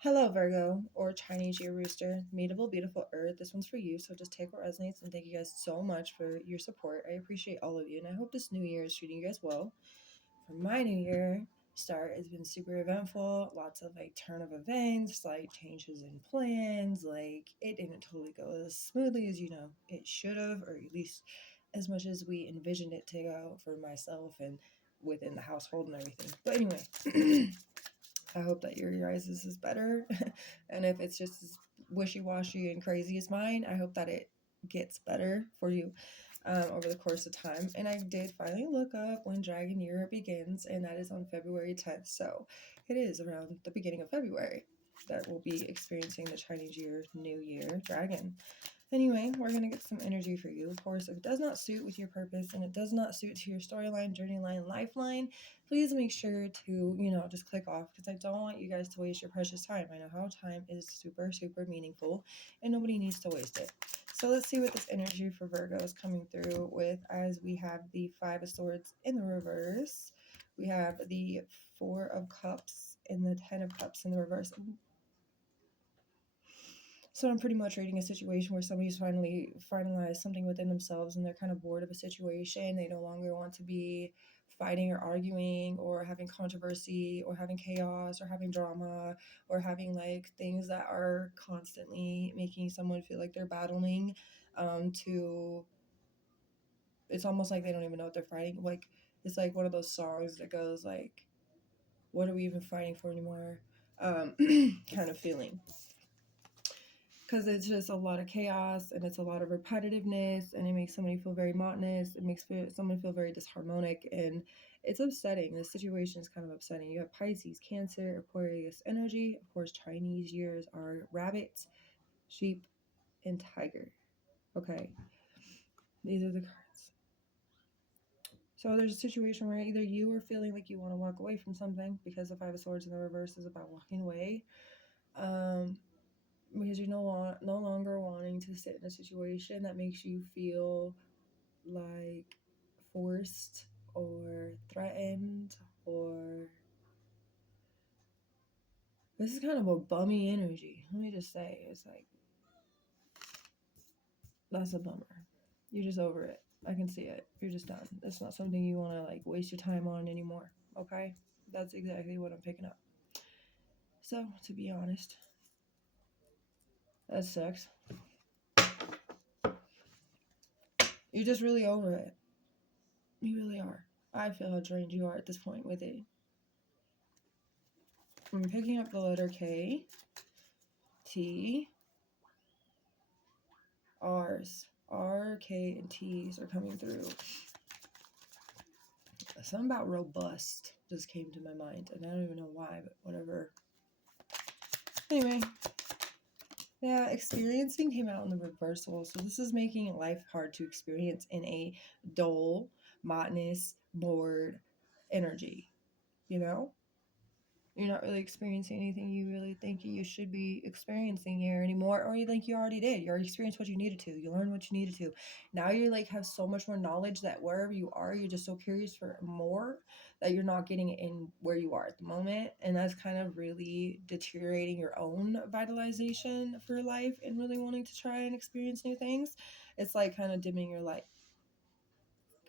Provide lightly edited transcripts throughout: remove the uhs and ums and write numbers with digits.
Hello, Virgo, or Chinese Year Rooster, Meetable Beautiful Earth. This one's for you, so just take what resonates. And thank you guys so much for your support. I appreciate all of you, and I hope this new year is treating you guys well. For my new year start, it's been super eventful. Lots of like turn of events, like changes in plans. Like it didn't totally go as smoothly as it should have, or at least as much as we envisioned it to go for myself and within the household and everything. But anyway. I hope that your guys' is better. And if it's just as wishy washy and crazy as mine, I hope that it gets better for you over the course of time. And I did finally look up when Dragon Year begins, and that is on February 10th. So it is around the beginning of February that we'll be experiencing the Chinese Year, New Year Dragon. Anyway, we're going to get some energy for you. Of course, if it does not suit with your purpose and it does not suit to your storyline, journey line, lifeline, please make sure to, just click off because I don't want you guys to waste your precious time. I know how time is super, super meaningful and nobody needs to waste it. So let's see what this energy for Virgo is coming through with as we have the Five of Swords in the reverse. We have the Four of Cups and the Ten of Cups in the reverse. So I'm pretty much reading a situation where somebody's finally finalized something within themselves and they're kind of bored of a situation. They no longer want to be fighting or arguing or having controversy or having chaos or having drama or having like things that are constantly making someone feel like they're battling to it's almost like they don't even know what they're fighting. Like it's like one of those songs that goes like, what are we even fighting for anymore? Kind of feeling, because it's just a lot of chaos and it's a lot of repetitiveness and it makes somebody feel very monotonous. It makes someone feel very disharmonic and it's upsetting. The situation is kind of upsetting. You have Pisces, Cancer, Aquarius energy. Of course, Chinese years are rabbit, sheep, and tiger. Okay, these are the cards. So there's a situation where either you are feeling like you want to walk away from something because the Five of Swords in the reverse is about walking away. Because you're no longer wanting to sit in a situation that makes you feel like forced or threatened, or this is kind of a bummy energy. Let me just say, it's like that's a bummer. You're just over it. I can see it. You're just done. It's not something you want to like waste your time on anymore. Okay? That's exactly what I'm picking up. So, to be honest, that sucks. You're just really over it. You really are. I feel how drained you are at this point with it. I'm picking up the letter K, T, R's. R, K, and T's are coming through. Something about robust just came to my mind, and I don't even know why, but whatever. Anyway, yeah, experiencing came out in the reversal, so this is making life hard to experience in a dull, monotonous, bored energy, you know? You're not really experiencing anything you really think you should be experiencing here anymore, or you think you already did. You already experienced what you needed to. You learned what you needed to. Now you like have so much more knowledge that wherever you are, you're just so curious for more that you're not getting it in where you are at the moment. And that's kind of really deteriorating your own vitalization for life and really wanting to try and experience new things. It's like kind of dimming your light.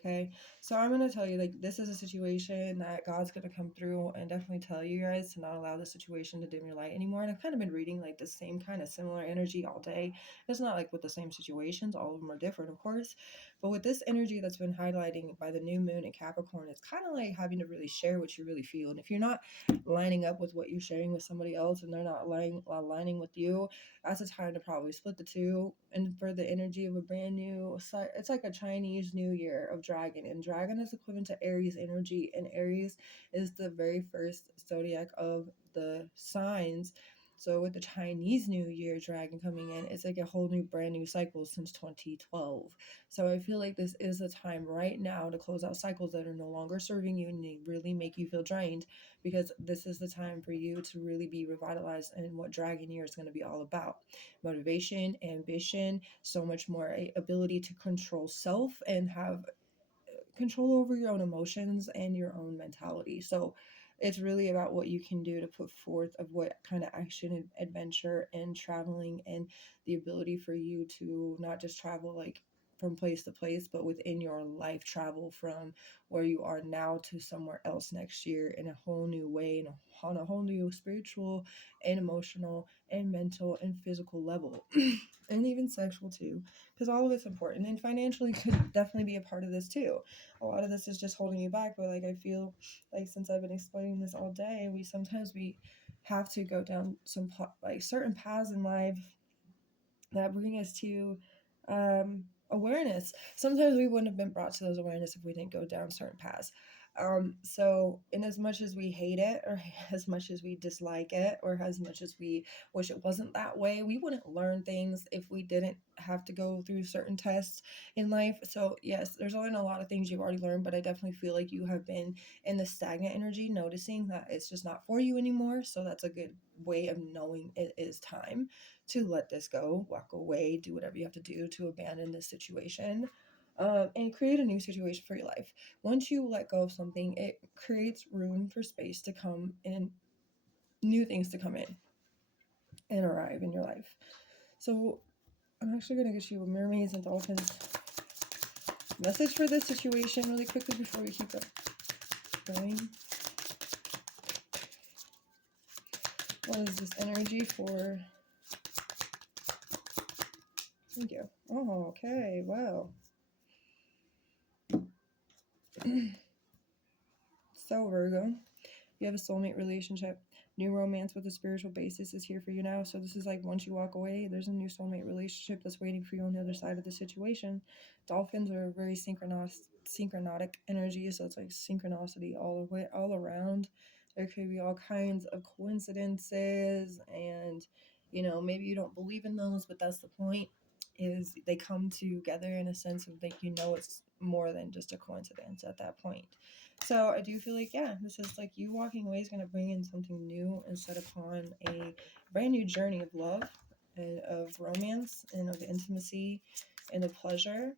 Okay, so I'm going to tell you, like, this is a situation that God's going to come through and definitely tell you guys to not allow the situation to dim your light anymore. And I've kind of been reading, like, the same kind of similar energy all day. It's not, like, with the same situations. All of them are different, of course. But with this energy that's been highlighting by the new moon in Capricorn, it's kind of like having to really share what you really feel. And if you're not lining up with what you're sharing with somebody else and they're not aligning with you, that's a time to probably split the two. And for the energy of a brand new, it's like a Chinese New Year of Dragon, and Dragon is equivalent to Aries energy, and Aries is the very first zodiac of the signs. So with the Chinese New Year Dragon coming in, it's like a whole new brand new cycle since 2012. So I feel like this is the time right now to close out cycles that are no longer serving you and they really make you feel drained, because this is the time for you to really be revitalized and what Dragon Year is going to be all about. Motivation, ambition, so much more ability to control self and have control over your own emotions and your own mentality. So it's really about what you can do to put forth of what kind of action and adventure and traveling, and the ability for you to not just travel like from place to place, but within your life travel from where you are now to somewhere else next year in a whole new way, and on a whole new spiritual and emotional and mental and physical level. And even sexual too, because all of it's important, and financially could definitely be a part of this too. A lot of this is just holding you back, but like I feel like since I've been explaining this all day, we have to go down some like certain paths in life that bring us to awareness. Sometimes we wouldn't have been brought to those awareness if we didn't go down certain paths. So in as much as we hate it, or as much as we dislike it, or as much as we wish it wasn't that way, we wouldn't learn things if we didn't have to go through certain tests in life. So yes, there's only a lot of things you've already learned, but I definitely feel like you have been in the stagnant energy, noticing that it's just not for you anymore. So that's a good way of knowing it is time to let this go, walk away, do whatever you have to do to abandon this situation, and create a new situation for your life. Once you let go of something, it creates room for space to come in, new things to come in and arrive in your life. So I'm actually going to get you a mermaids and dolphins message for this situation really quickly before we keep it going. What is this energy for? Thank you. Oh, okay. Wow. So, Virgo, you have a soulmate relationship. New romance with a spiritual basis is here for you now. So this is like once you walk away, there's a new soulmate relationship that's waiting for you on the other side of the situation. Dolphins are very synchronotic energy, so it's like synchronicity all around. There could be all kinds of coincidences, and maybe you don't believe in those, but that's the point. Is they come together in a sense of like it's more than just a coincidence at that point. So I do feel like, yeah, this is like you walking away is going to bring in something new and set upon a brand new journey of love and of romance and of intimacy and of pleasure.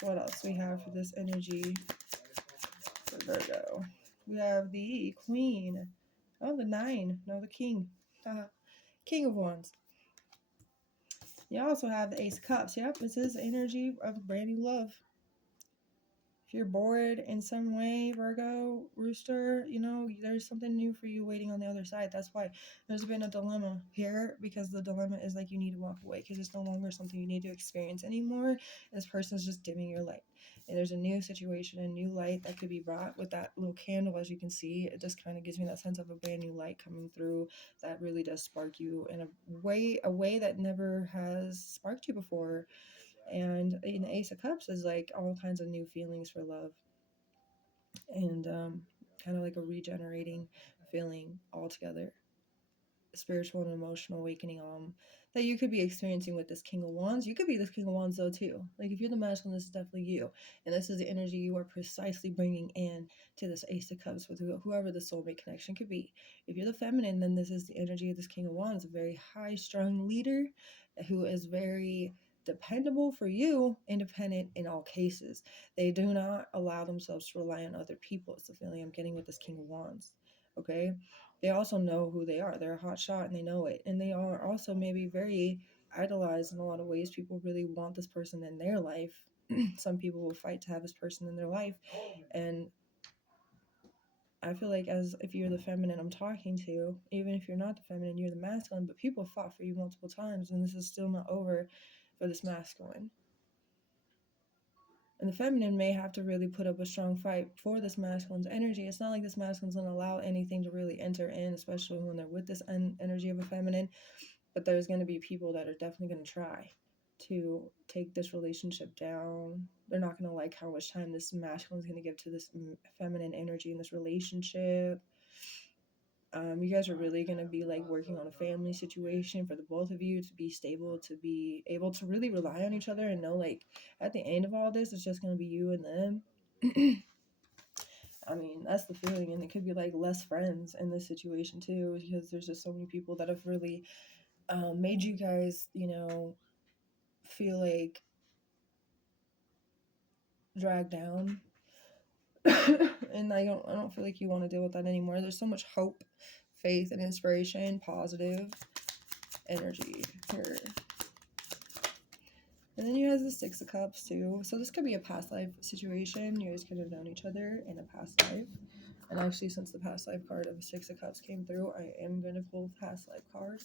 What else we have for this energy for Virgo? We have the Queen. Oh, the Nine. No, the King. King of Wands. You also have the Ace of Cups. Yep, this is energy of brand new love. If you're bored in some way, Virgo, Rooster, there's something new for you waiting on the other side. That's why there's been a dilemma here, because the dilemma is like you need to walk away because it's no longer something you need to experience anymore. This person's just dimming your light. And there's a new situation, a new light that could be brought with that little candle. As you can see, it just kind of gives me that sense of a brand new light coming through that really does spark you in a way that never has sparked you before. And in the Ace of Cups is like all kinds of new feelings for love, and kind of like a regenerating feeling altogether, spiritual and emotional awakening that you could be experiencing with this King of Wands. You could be this King of Wands though too. Like if you're the masculine, this is definitely you, and this is the energy you are precisely bringing in to this Ace of Cups with whoever the soulmate connection could be. If you're the feminine, then this is the energy of this King of Wands, a very high strung leader who is very dependable for you, independent in all cases. They do not allow themselves to rely on other people. It's the feeling I'm getting with this King of Wands. Okay, they also know who they are. They're a hot shot and they know it. And they are also maybe very idolized in a lot of ways. People really want this person in their life. Some people will fight to have this person in their life. And I feel like as if you're the feminine I'm talking to, even if you're not the feminine, you're the masculine, but people fought for you multiple times, and this is still not over for this masculine. And the feminine may have to really put up a strong fight for this masculine's energy. It's not like this masculine's going to allow anything to really enter in, especially when they're with this energy of a feminine. But there's going to be people that are definitely going to try to take this relationship down. They're not going to like how much time this masculine is going to give to this feminine energy in this relationship. You guys are really going to be like working on a family situation for the both of you to be stable, to be able to really rely on each other and know like at the end of all this, it's just going to be you and them. I mean, that's the feeling. And it could be like less friends in this situation too, because there's just so many people that have really made you guys, feel like dragged down. And I don't feel like you want to deal with that anymore. There's so much hope, faith, and inspiration, positive energy here. And then you have the Six of Cups too. So this could be a past life situation. You guys could have known each other in a past life. And actually, since the past life card of Six of Cups came through, I am going to pull past life cards.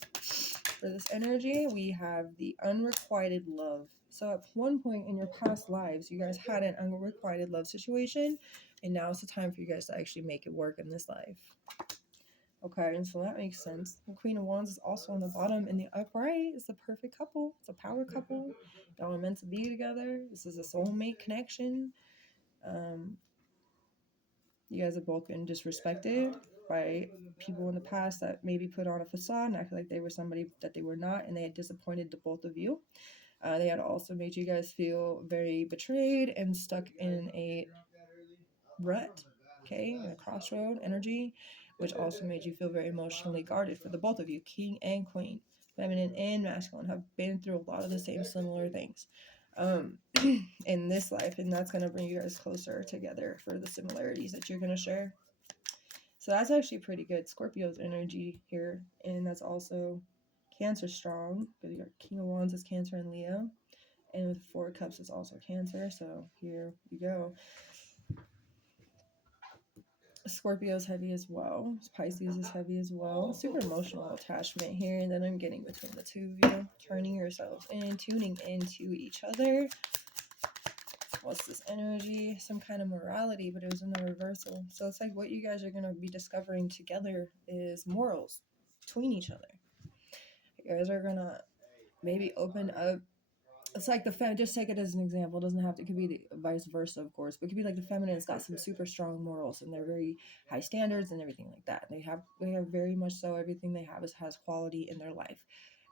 For this energy, we have the unrequited love. So at one point in your past lives, you guys had an unrequited love situation, and now it's the time for you guys to actually make it work in this life. Okay, and so that makes sense. The Queen of Wands is also on the bottom, and the upright is the perfect couple. It's a power couple. Y'all are meant to be together. This is a soulmate connection. You guys have both been disrespected by people in the past that maybe put on a facade and acted like they were somebody that they were not, and they had disappointed the both of you. They had also made you guys feel very betrayed and stuck in a rut, okay, in a crossroad energy, which also made you feel very emotionally guarded for the both of you, king and queen, feminine and masculine, have been through a lot of the same similar things in this life, and that's going to bring you guys closer together for the similarities that you're going to share. So that's actually pretty good. Scorpio's energy here, and that's also Cancer strong, because you got King of Wands is Cancer and Leo, and with Four of Cups is also Cancer. So here you go. Scorpio's heavy as well. Pisces is heavy as well. Super emotional attachment here, and then I'm getting between the two of you, turning yourselves in, tuning into each other. What's this energy? Some kind of morality, but it was in the reversal. So it's like what you guys are going to be discovering together is morals between each other. You guys are going to maybe open up. It's like just take it as an example. It doesn't have to, it could be the vice versa, of course, but it could be like the feminine's got some super strong morals and they're very high standards and everything like that. They have very much so everything they have has quality in their life.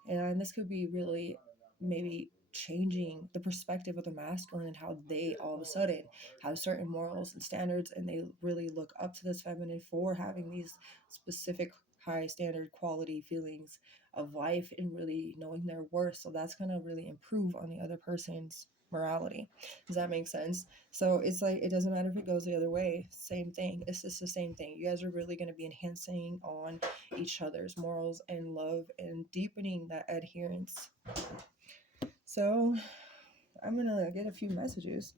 And this could be really maybe changing the perspective of the masculine and how they all of a sudden have certain morals and standards, and they really look up to this feminine for having these specific high standard quality feelings of life and really knowing their worth. So that's going to really improve on the other person's morality. Does that make sense? So it's like, it doesn't matter if it goes the other way. Same thing. It's just the same thing. You guys are really going to be enhancing on each other's morals and love and deepening that adherence. So I'm going to get a few messages.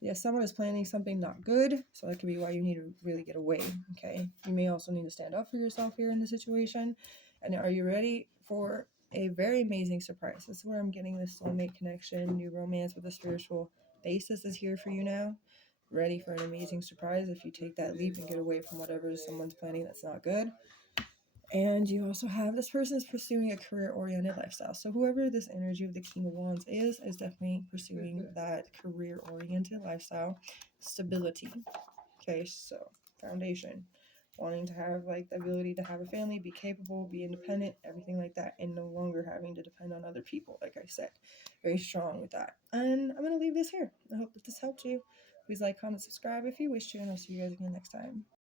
Yes, someone is planning something not good, so that could be why you need to really get away, okay? You may also need to stand up for yourself here in the situation. And are you ready for a very amazing surprise? This is where I'm getting this soulmate connection, new romance with a spiritual basis is here for you now. Ready for an amazing surprise if you take that leap and get away from whatever someone's planning that's not good. And you also have this person is pursuing a career-oriented lifestyle. So whoever this energy of the King of Wands is definitely pursuing that career-oriented lifestyle. Stability. Okay, so foundation. Wanting to have like the ability to have a family, be capable, be independent, everything like that, and no longer having to depend on other people, like I said. Very strong with that. And I'm going to leave this here. I hope that this helped you. Please like, comment, subscribe if you wish to, and I'll see you guys again next time.